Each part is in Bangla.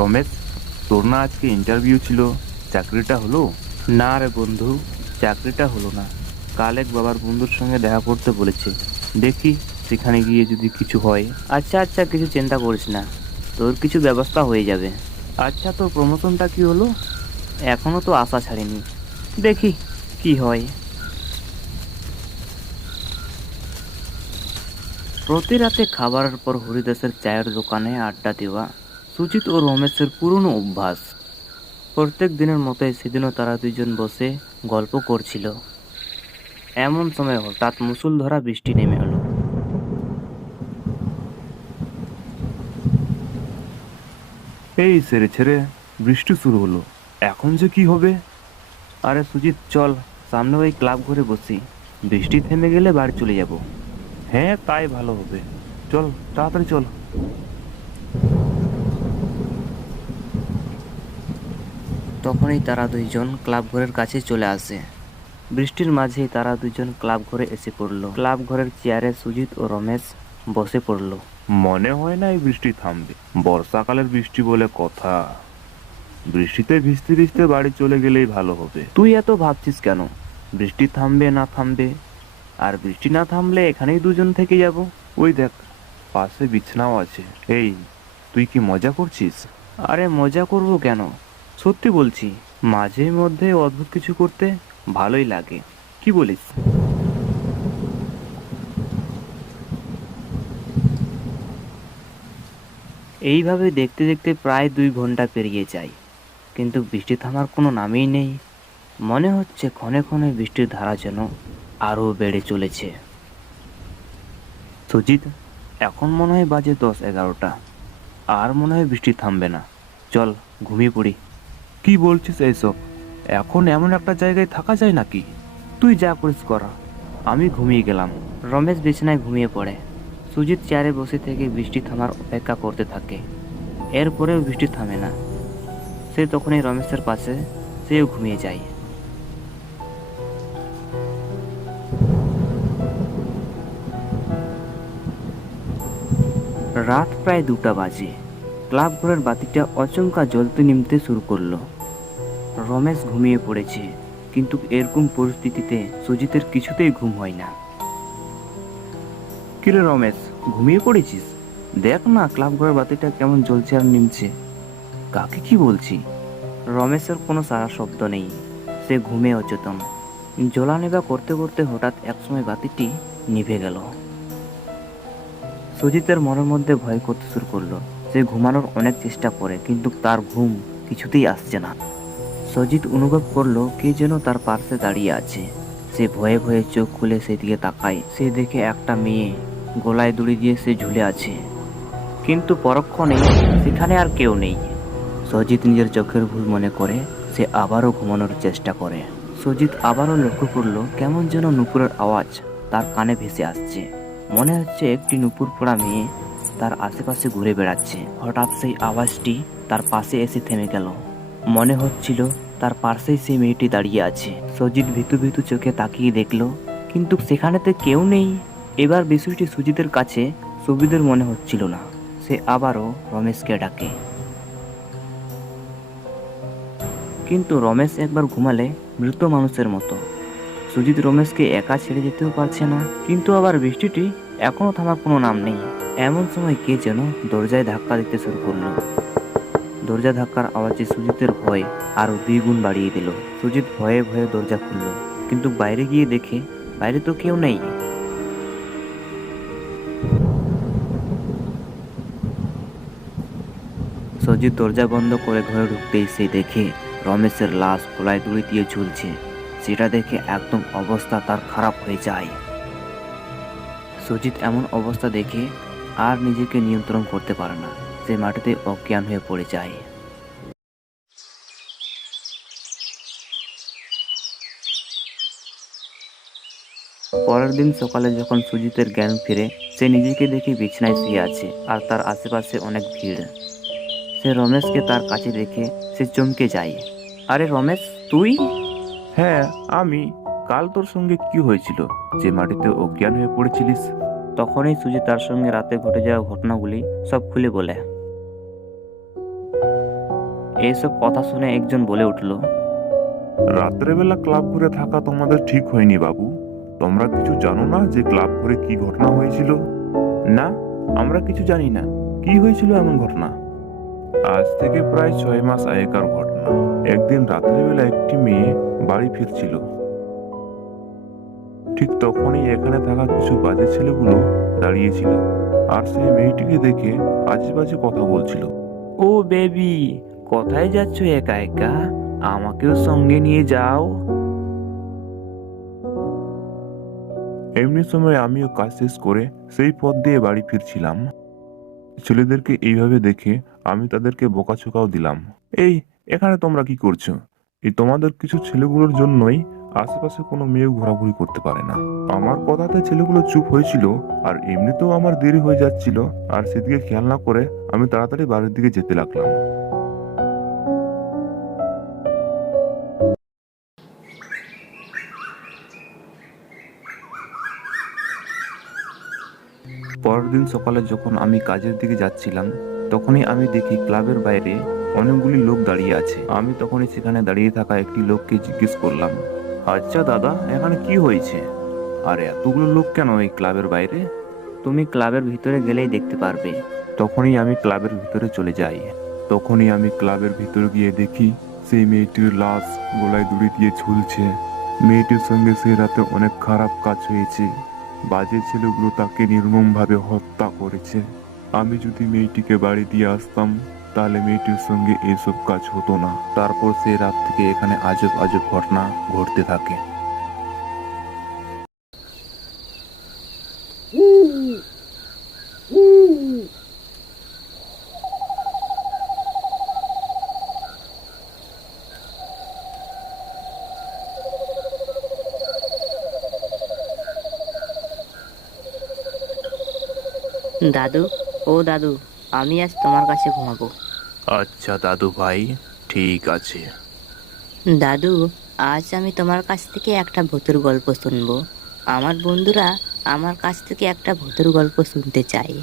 রমেশ, তোর না আজকে ইন্টারভিউ ছিল, চাকরিটা হলো? না রে বন্ধু, চাকরিটা হলো না। কাল এক বাবার বন্ধুর সঙ্গে দেখা করতে বলেছে। দেখি সেখানে গিয়ে যদি কিছু হয়। আচ্ছা আচ্ছা, কিছু চিন্তা করিস না, তোর কিছু ব্যবস্থা হয়ে যাবে। আচ্ছা, তোর প্রমোশনটা কি হলো? এখনো তো আশা ছাড়িনি, দেখি কি হয়। প্রতি রাতে খাবারের পর হরিদাসের চায়ের দোকানে আড্ডা দেওয়া সুজিত ও রমেশের পুরনো অভ্যাস। প্রত্যেক দিনের মতোই সেদিনও তারা দুজন বসে গল্প করছিল। এমন সময় হঠাৎ মুষলধারা বৃষ্টি নেমে এলো। এই সেরে ছেড়ে বৃষ্টি শুরু হলো, এখন যে কি হবে? আরে সুজিত, চল সামনে ওই ক্লাব ঘরে বসি, বৃষ্টি থেমে গেলে বাড়ি চলে যাব। হ্যাঁ, তাই ভালো হবে। চল, তাড়াতাড়ি চল। তখনই তারা দুইজন ক্লাব ঘরের কাছে চলে আসে। বৃষ্টির মাঝেই তারা দুজন ক্লাব ঘরে এসে পড়ল। ক্লাব ঘরের চেয়ারে সুজিত ও রমেশ বসে পড়ল। মনে হয় না এই বৃষ্টি থামবে। বর্ষাকালের বৃষ্টি বলে কথা। বৃষ্টিতে ভিজতে ভিজতে বাড়ি চলে গেলেই ভালো হবে। তুই এত ভাবছিস কেন? বৃষ্টি থামবে না থামবে, আর বৃষ্টি না থামলে এখানেই দুজন থেকে যাব। ওই দেখ, পাশে বিছানাও আছে। এই, তুই কি মজা করছিস? আরে মজা করব কেন, সত্যি বলছি। মাঝে মধ্যে অদ্ভুত কিছু করতে ভালোই লাগে, কি বলিস? এইভাবে দেখতে দেখতে প্রায় 2 ঘন্টা পেরিয়ে যায়, কিন্তু বৃষ্টি থামার কোনো নামই নেই। মনে হচ্ছে ক্ষণে ক্ষণে বৃষ্টির ধারা যেন আরও বেড়ে চলেছে। সুজিত, এখন মনে হয় বাজে 10-11টা, আর মনে হয় বৃষ্টি থামবে না। চল ঘুমিয়ে পড়ি। কি বলছিস এইসব? এখন এমন একটা জায়গায় থাকা যায় নাকি? তুই যা করিস কর, আমি ঘুমিয়ে গেলাম। রমেশ বিছানায় ঘুমিয়ে পড়ে। সুজিত চেয়ারে বসে থেকে বৃষ্টি থামার অপেক্ষা করতে থাকে। এরপরেও বৃষ্টি থামে না। সে তখনই রমেশের পাশে সেও ঘুমিয়ে যায়। রাত প্রায় 2টা বাজে। ক্লাব ঘরের বাতিটা অচমকা জ্বলতে নিমতে শুরু করলো। রমেশ ঘুমিয়ে পড়েছে, কিন্তু এরকম পরিস্থিতিতে সুজিতের কিছুতেই ঘুম হয় না। কিরে রমেশ, ঘুমিয়ে পড়েছিস? দেখ না ক্লাব ঘরের বাতিটা কেমন জ্বলছে আর নিমছে। কাকে কি বলছি? রমেশের কোনো সারা শব্দ নেই, সে ঘুমে অচেতন। জ্বলা নেবা করতে করতে হঠাৎ একসময় বাতিটি নিভে গেল। সুজিতের মনের মধ্যে ভয় করতে শুরু করলো। সে ঘুমানোর অনেক চেষ্টা করে, কিন্তু তার ঘুম কিছুতেই আসছে না। সুজিত অনুভব করলো কে যেন তার পাশে দাঁড়িয়ে আছে। সে ভয়ে ভয়ে চোখ খুলে সেদিকে তাকায়। সে দেখে একটা মেয়ে, গলায় দড়ি দিয়ে সে ঝুলে আছে, কিন্তু পরক্ষণেই সেখানে আর কেউ নেই। সুজিত নিজের চোখের ভুল মনে করে সে আবারও ঘুমানোর চেষ্টা করে। সুজিত আবারও লক্ষ্য করলো কেমন যেন নুপুরের আওয়াজ তার কানে ভেসে আসছে। মনে হচ্ছে একটি নুপুর পড়া মেয়ে তার আশেপাশে ঘুরে বেড়াচ্ছে। হঠাৎ সেই আওয়াজটি তার পাশে এসে থেমে গেল। মনে হচ্ছিল তার পাশেই সেই মেয়েটি দাঁড়িয়ে আছে। সুজিত ভীতু ভীতু চোখে তাকিয়ে দেখলো, কিন্তু সেখানেতে কেউ নেই। এবার বিষয়টি সুজিতের কাছে সুবিধের মনে হচ্ছিল না। সে আবারও রমেশকে ডাকে, কিন্তু রমেশ একবার ঘুমালে মৃত মানুষের মতো। সুজিত রমেশকে একা ছেড়ে যেতেও পারছে না, কিন্তু আবার বৃষ্টিটি এখনো থামার কোনো নাম নেই। এমন সময় কে যেন দরজায় ধাক্কা দিতে শুরু করলো। দরজা ধাক্কার আওয়াজে সুজিতের ভয় আরো 2 গুণ বাড়িয়ে দিল। সুজিত ভয়ে ভয়ে দরজা খুলল, কিন্তু বাইরে গিয়ে দেখে বাইরে তো কেউ নেই। সুজিত দরজা বন্ধ করে ঘরে ঢুকতেই সে দেখে রমেশের লাশ গলায় দড়ি দিয়ে ঝুলছে। সেটা দেখে একদম অবস্থা তার খারাপ হয়ে যায়। সুজিত এমন অবস্থা দেখে আর নিজেকে নিয়ন্ত্রণ করতে পারে না। সে মাটিতে অজ্ঞান হয়ে পড়ে যায়। পরের দিন সকালে যখন সুজিতের জ্ঞান ফিরে, সে নিজেকে দেখে বিছানায় শুয়ে আছে, আর তার আশেপাশে অনেক ভিড়। সে রমেশকে তার কাছে দেখে সে চমকে যায়। আরে রমেশ, তুই? হ্যাঁ, আমি। কাল তোর সঙ্গে কি হয়েছিল যে মাটিতে অজ্ঞান হয়ে পড়েছিলিস? তখনই সুজিত তার সঙ্গে রাতে ঘটে যাওয়া ঘটনাগুলি সব খুলে বলে। এইসব কথা শুনে একজন বলে উঠল, রাত্রেবেলা ক্লাব ঘুরে থাকা তোমাদের ঠিক হয়নি বাবু। তোমরা কিছু জানো না যে ক্লাব ঘুরে কি ঘটনা হয়েছিল? না, আমরা কিছু জানি না। কি হয়েছিল এমন ঘটনা? আজ থেকে প্রায় 6 মাস আগেকার ঘটনা। একদিন রাত্রেবেলা একটি মেয়ে বাড়ি ফিরছিল। ঠিক তখনই এখানে থাকা কিছু বাজে ছেলেগুলো দাঁড়িয়েছিল আর সেই মেয়েটিকে দেখে আজে বাজে কথা বলছিল। ও বেবি, কোথায় যাচ্ছ একা একা? আমাকেও সঙ্গে নিয়ে যাও। এমনি সময় আমিও কাজ শেষ করে সেই পথ দিয়ে বাড়ি ফিরছিলাম। ছেলেদেরকে এইভাবে দেখে আমি তাদেরকে বোকাচোকাও দিলাম। এই, এখানে তোমরা কি করছো? এই তোমাদের কিছু ছেলেগুলোর জন্যই আশেপাশে কোনো মেয়ে ঘোরাঘুরি করতে পারে না। আমার কথাতে ছেলেগুলো চুপ হয়েছিল আর এমনিতেও আমার দেরি হয়ে যাচ্ছিল, আর সেদিকে খেয়াল না করে আমি তাড়াতাড়ি বাড়ির দিকে যেতে লাগলাম। পরের দিন সকালে যখন আমি কাজের দিকে যাচ্ছিলাম, তখনই আমি দেখি ক্লাবের বাইরে অনেকগুলি লোক দাঁড়িয়ে আছে। আমি তখনই সেখানে দাঁড়িয়ে থাকা একটি লোককে জিজ্ঞেস করলাম, আচ্ছা দাদা, এখানে কি হয়েছে? আর এতগুলো লোক কেন এই ক্লাবের বাইরে? তুমি ক্লাবের ভিতরে গেলেই দেখতে পারবে। তখনই আমি ক্লাবের ভিতরে চলে যাই। তখনই আমি ক্লাবের ভিতরে গিয়ে দেখি সেই মেয়েটির লাশ গলায় দড়ি দিয়ে ঝুলছে। মেয়েটির সঙ্গে সেই রাতে অনেক খারাপ কাজ হয়েছে। বাজে ছেলেগুলো তাকে নির্মমভাবে হত্যা করেছে। আমি যদি মেয়েটিকে বাড়ি দিয়ে আসতাম তাহলে মেয়েটির সঙ্গে এসব কাজ হতো না। তারপর সেই রাত থেকে এখানে আজব আজব ঘটনা ঘটতে থাকে। দাদু, ও দাদু, আমি আজ তোমার কাছে ঘুমাবো। আচ্ছা দাদু ভাই, ঠিক আছে। দাদু, আজ আমি তোমার কাছ থেকে একটা ভূতের গল্প শুনবো। আমার বন্ধুরা আমার কাছ থেকে একটা ভূতের গল্প শুনতে চায়।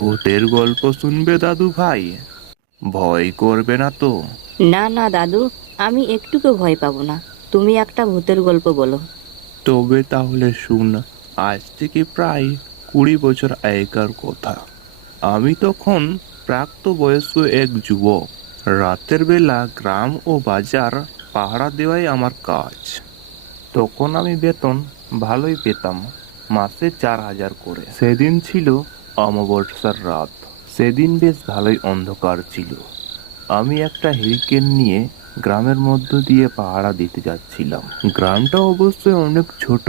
ভূতের গল্প শুনবে দাদু ভাই? ভয় করবে না তো? না না দাদু, আমি একটুকু ভয় পাবো না। তুমি একটা ভূতের গল্প বলো। তবে তাহলে শুন। আজ থেকে প্রায় 20 বছর আগেকার কথা। আমি তখন প্রাপ্তবয়স্ক এক যুবক। রাতের বেলা গ্রাম ও বাজার পাহারা দেওয়াই আমার কাজ। তখন আমি বেতন ভালোই পেতাম, মাসে 4000 করে। সেদিন ছিল অমাবস্যার রাত। সেদিন বেশ ভালোই অন্ধকার ছিল। আমি একটা হেরিকেন নিয়ে গ্রামের মধ্য দিয়ে পাহারা দিতে যাচ্ছিলাম। গ্রামটা অবশ্যই অনেক ছোট।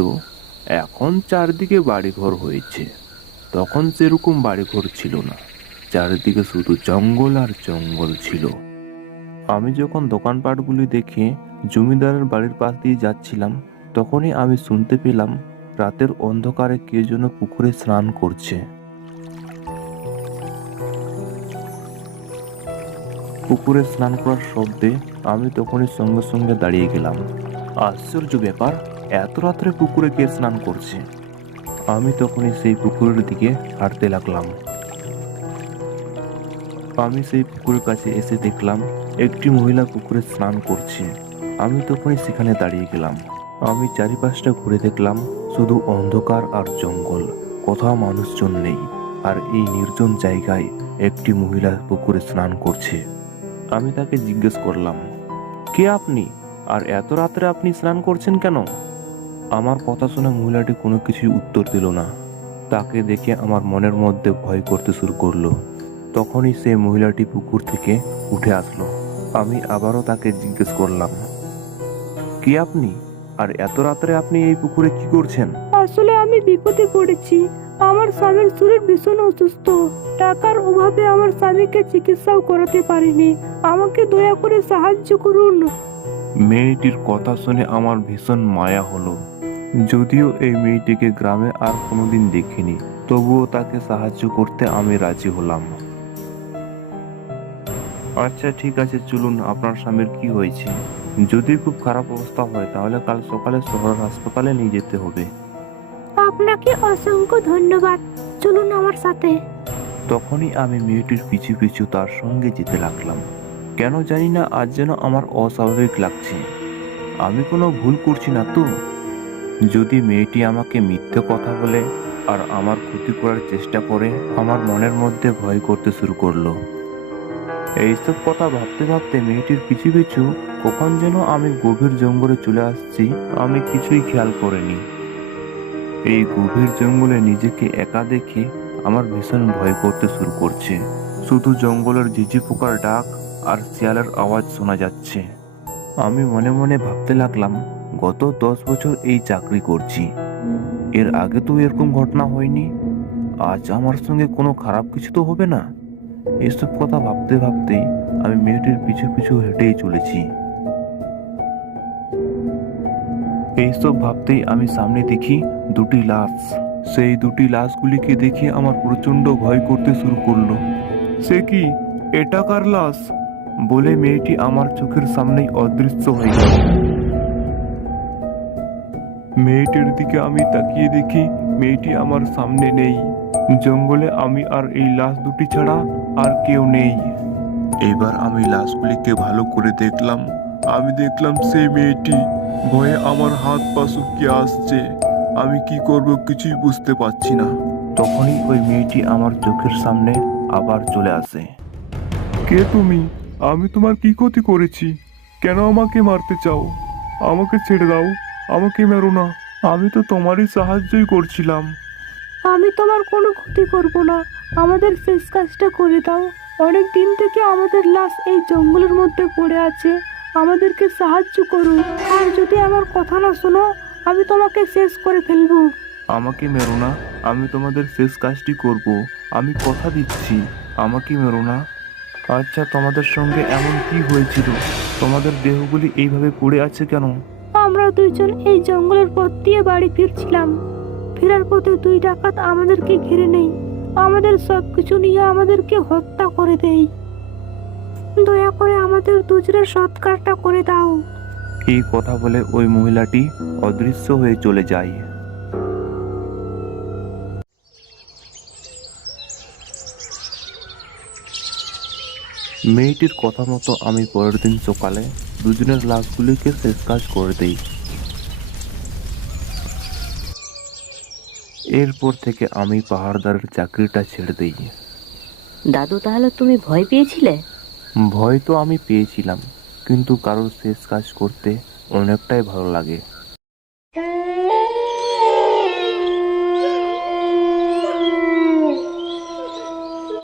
এখন চারদিকে বাড়িঘর হয়েছে। তখন সেরকম বাড়িঘর ছিল না। চারিদিকে শুধু জঙ্গল আর জঙ্গল ছিল। আমি যখন দোকানপাটগুলি দেখে জমিদারের বাড়ির পাশ দিয়ে যাচ্ছিলাম, তখনই আমি শুনতে পেলাম রাতের অন্ধকারে কে যেন পুকুরে স্নান করছে। পুকুরে স্নান করার শব্দে আমি তখনই সঙ্গে সঙ্গে দাঁড়িয়ে গেলাম। আশ্চর্য ব্যাপার, এত রাত্রে পুকুরে কে স্নান করছে? আমি তখনই সেই পুকুরের দিকে হাঁটতে লাগলাম। আমি সেই পুকুরের কাছে এসে দেখলাম একটি মহিলা পুকুরে স্নান করছে। আমি তখনই সেখানে দাঁড়িয়ে গেলাম। আমি চারিপাশটা ঘুরে দেখলাম শুধু অন্ধকার আর জঙ্গল, কোথাও মানুষজন নেই। আর এই নির্জন জায়গায় একটি মহিলা পুকুরে স্নান করছে। আমি তাকে জিজ্ঞেস করলাম, কে আপনি? আর এত রাত্রে আপনি স্নান করছেন কেন? আমার কথা শুনে মহিলাটি কোনো কিছুই উত্তর দিল না। তাকে দেখে আমার মনের মধ্যে ভয় করতে শুরু করলো। তখনই সেই মহিলাটি পুকুর থেকে উঠে আসলো। আমি আবারও তাকে জিজ্ঞেস করলাম, কে আপনি? আর এত রাত্রে আপনি এই পুকুরে কি করছেন? আসলে আমি বিপদে পড়েছি। আমার স্বামীর শরীর ভীষণ অসুস্থ। টাকার অভাবে আমার স্বামীকে চিকিৎসাও করাতে পারিনি। আমাকে দয়া করে সাহায্য করুন। মেয়েটির কথা শুনে আমার ভীষণ মায়া হলো। যদিও এই মেয়েটিকে গ্রামে আর কোনোদিন দেখিনি, তবুও তাকে সাহায্য করতে আমি রাজি হলাম। আচ্ছা ঠিক আছে, চলুন। আপনার স্বামীর কি হয়েছে? যদি খুব খারাপ অবস্থা হয় তাহলে কাল সকালে শহরের হাসপাতালে নিয়ে যেতে হবে। আপনাকে অসংখ্য ধন্যবাদ। চলুন আমার সাথে। তখনই আমি মেয়েটির পিছু পিছু তার সঙ্গে যেতে লাগলাম। কেন জানি না আজ যেন আমার অস্বাভাবিক লাগছে। আমি কোনো ভুল করছি না তো? যদি মেয়েটি আমাকে মিথ্যে কথা বলে আর আমার ক্ষতি করার চেষ্টা করে, আমার মনের মধ্যে ভয় করতে শুরু করলো। এইসব কথা ভাবতে ভাবতে মেয়েটির পিছু পিছু কখন যেন আমি গভীর জঙ্গলে চলে আসছি, আমি কিছুই খেয়াল করিনি। এই গভীর জঙ্গলে নিজেকে একা দেখে আমার ভীষণ ভয় করতে শুরু করছে। শুধু জঙ্গলের ঝিঝি পোকার ডাক আর শিয়ালের আওয়াজ শোনা যাচ্ছে। আমি মনে মনে ভাবতে লাগলাম, গত 10 বছর এই চাকরি করছি, এর আগে তো এরকম ঘটনা হয়নি। আজ আমার সঙ্গে কোনো খারাপ কিছু তো হবে না। এসব কথা ভাবতে ভাবতেই আমি মেয়েটির পিছু পিছু হেঁটেই চলেছি। এইসব ভাবতেই আমি সামনে দেখি দুটি লাশ। সেই দুটি লাশগুলিকে দেখে আমার প্রচন্ড ভয় করতে শুরু করলো। সে কি, এটা কার লাশ? বলে মেয়েটি আমার চোখের সামনেই অদৃশ্য হয়ে গেল। মেয়েটির দিকে আমি তাকিয়ে দেখি মেয়েটি আমার সামনে নেই। জঙ্গলে আমি আর এই লাশ দুটি ছাড়া আর কেউ নেই। এবার আমি লাশগুলিকে ভালো করে দেখলাম। আমি দেখলাম সেই মেয়েটি ভয়ে আমার হাত পা শুকিয়ে আসছে। আমি কি করব কিছুই বুঝতে পারছি না। তখনই ওই মেয়েটি আমার চোখের সামনে আবার চলে আসে। কে তুমি? আমি তোমার কি ক্ষতি করেছি? কেন আমাকে মারতে চাও? আমাকে ছেড়ে দাও, আমাকে মেরো না। আমি তো তোমারই সাহায্যই করছিলাম। আমি তোমার কোনো ক্ষতি করব না, আমাদের শেষ কাজটা করে দাও। অনেক দিন থেকে আমাদের লাশ এই জঙ্গলের মধ্যে পড়ে আছে, আমাদেরকে সাহায্য করো। আর যদি আমার কথা না শোনো, আমি তোমাকে শেষ করে ফেলবো। আমাকে মেরো না, আমি তোমাদের শেষ কাজটি করব। আমি কথা দিচ্ছি, আমাকে মেরো না। আচ্ছা, তোমাদের সঙ্গে এমন কি হয়েছিল? তোমাদের দেহগুলি এইভাবে পড়ে আছে কেন? আমরা দুইজন এই জঙ্গলের পথ দিয়ে বাড়ি ফিরছিলাম। ফেরার পথে দুই ডাকাত আমাদেরকে ঘিরে নেই, আমাদের সবকিছু নিয়ে আমাদেরকে হত্যা করে দেয়। দয়া করে আমাদের দুজনের সৎকারটা করে দাও। এই কথা বলে ওই মহিলাটি অদৃশ্য হয়ে চলে যায়। মেয়েটির কথা মতো আমি পরের দিন সকালে দুজনের লাশগুলিকে শেষ কাজ করে দেই। এরপর থেকে আমি পাহাড়দারের চাকরিটা ছেড়ে দেই। দাদু, তাহলে তুমি ভয় পেয়েছিলে? ভয় তো আমি পেয়েছিলাম, কিন্তু কারোর শেষ কাজ করতে অনেকটাই ভালো লাগে।